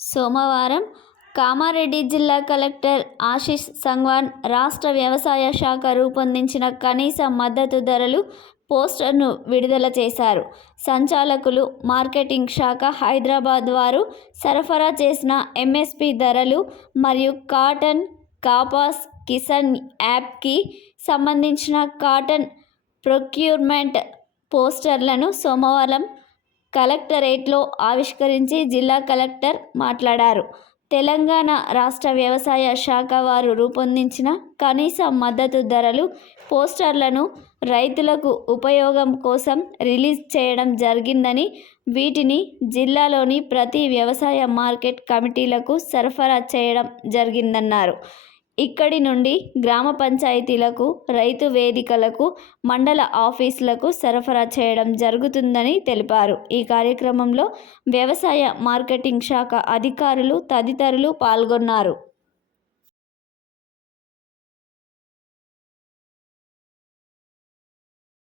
సోమవారం కామారెడ్డి జిల్లా కలెక్టర్ ఆశీష్ సంగ్వాన్ రాష్ట్ర వ్యవసాయ శాఖ రూపొందించిన కనీస మద్దతు ధరలు పోస్టర్ను విడుదల చేశారు. సంచాలకులు, మార్కెటింగ్ శాఖ, హైదరాబాద్ వారు సరఫరా చేసిన ఎంఎస్పి ధరలు మరియు కాటన్, కపాస్, కిసాన్ యాప్కి సంబంధించిన కాటన్ ప్రొక్యూర్మెంట్ పోస్టర్లను సోమవారం కలెక్టరేట్లో ఆవిష్కరించి జిల్లా కలెక్టర్ మాట్లాడారు. తెలంగాణ రాష్ట్ర వ్యవసాయ శాఖ వారు రూపొందించిన కనీస మద్దతు ధరలు పోస్టర్లను రైతులకు ఉపయోగం కోసం రిలీజ్ చేయడం జరిగిందని, వీటిని జిల్లాలోని ప్రతి వ్యవసాయ మార్కెట్ కమిటీలకు సరఫరా చేయడం జరిగిందన్నారు. ఇక్కడి నుండి గ్రామ పంచాయతీలకు, రైతు వేదికలకు, మండల ఆఫీసులకు సరఫరా చేయడం జరుగుతుందని తెలిపారు. ఈ కార్యక్రమంలో వ్యవసాయ మార్కెటింగ్ శాఖ అధికారులు తదితరులు పాల్గొన్నారు.